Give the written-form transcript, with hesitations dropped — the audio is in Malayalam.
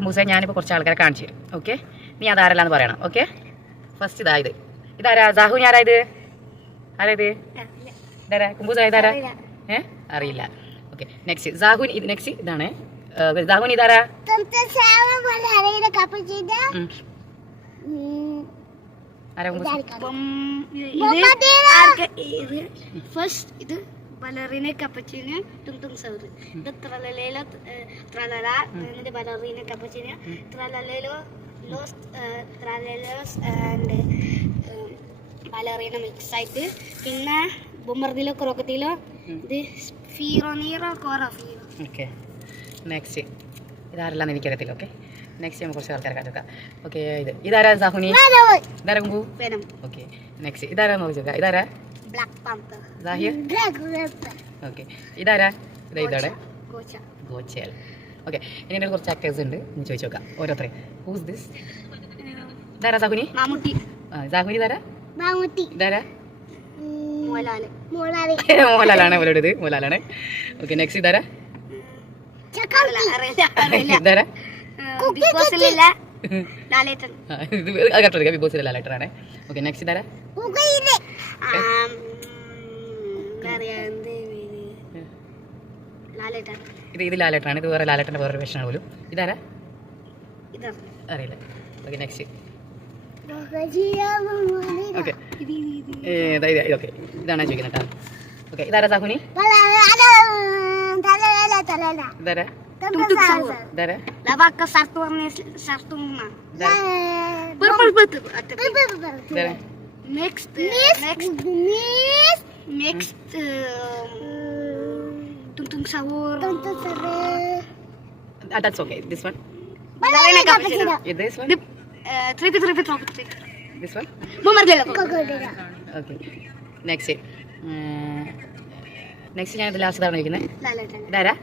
കുമ്പൂസേ ഞാനിപ്പോൾ കുറച്ച് ആൾക്കാരെ കാണിച്ചു തരും. ഓക്കെ, നീ അതാരല്ലാന്ന് പറയണം. ഓക്കെ, ഫസ്റ്റ് ഇതാരാ സാഹുനി? ആരാ ഇത്? ഇതാരാ കുമ്പൂസ? ഇതാരാ? അറിയില്ല. Okay, next സാഹുനി. നെക്സ്റ്റ് ഇതാണ് സാഹുനി. ഇതാരാ? ഫസ്റ്റ് ഇത് ballerina cappuccino tung tung saur ഇത് tralalelo tralala ഇത് ballerina cappuccino tralalelo los tralelos and ballerina mix ആയിട്ട് പിന്നെ ബൊമ്മർദിലോ ക്രോക്കത്തിലോ ഇത് ഫീറോനീറോ കോറഫീറോ. ഓക്കെ, നെക്സ്റ്റ് ഇതാരെല്ലാം എനിക്കറിയത്തില്ല. ഓക്കെ, നെക്സ്റ്റ് നമുക്ക് കുറച്ച് ആൾക്കാരെ കാണിക്കാം. ഓക്കെ, ഇതാരാ സാഹുനി? ഇതാരാ കുമ്പു? ഓക്കെ, നെക്സ്റ്റ് ഇതാരാ നോക്കിച്ചോക്കാം. ഇതാരാ? Black Panther. ഓക്കെ, ഇതാരാ? ഇതാണ് ഗോച്ചൽ. ഓക്കെ, ഇനി കുറച്ച് ആക്ടേഴ്സ് ഉണ്ട്, ഞാൻ ചോദിച്ചു നോക്കാം ഓരോരുത്തരെ. Whose this? ഇതാരാ സാഹുനി? മാമുട്ടി. സാഹുനി ഇതാരാ? ഇതാരാ? മോഹൻലാലാണ് അവരോട്. മോഹൻലാലാണ്. ഓക്കെ, നെക്സ്റ്റ് ഇതാരാ? ഇതാരാ? ബിഗ് ബോസിലുള്ള ലാലേട്ടൻ. ബിഗ് ബോസിലെ ലാലേട്ടനാണ്. ഓക്കെ, നെക്സ്റ്റ് ഇതാരാ? ഇത് ലാലേട്ടനാണ്. ഇത് വേറെ ലാലേട്ടൻ്റെ വേറൊരു വേഷനാണ് പോലും. ഇതാരാ? അറിയില്ല. Okay, next. ഓക്കെ, ഓക്കെ, ഇതാണ് ചോദിക്കുന്നത് കേട്ടോ. ഓക്കെ, ഇതാരാ സാഹുനി? ഇതാരാ? ഇതാരാ? Next, Tung Sahur. That's okay. This one. Ballerina cappuccino. This one. 3 This one. Bumardillo. Okay. Next. Next ഞാൻ ലാസ്റ്റ് ഇതാണ് ചോദിക്കുന്നത്. Lalata. ഇതാരാ?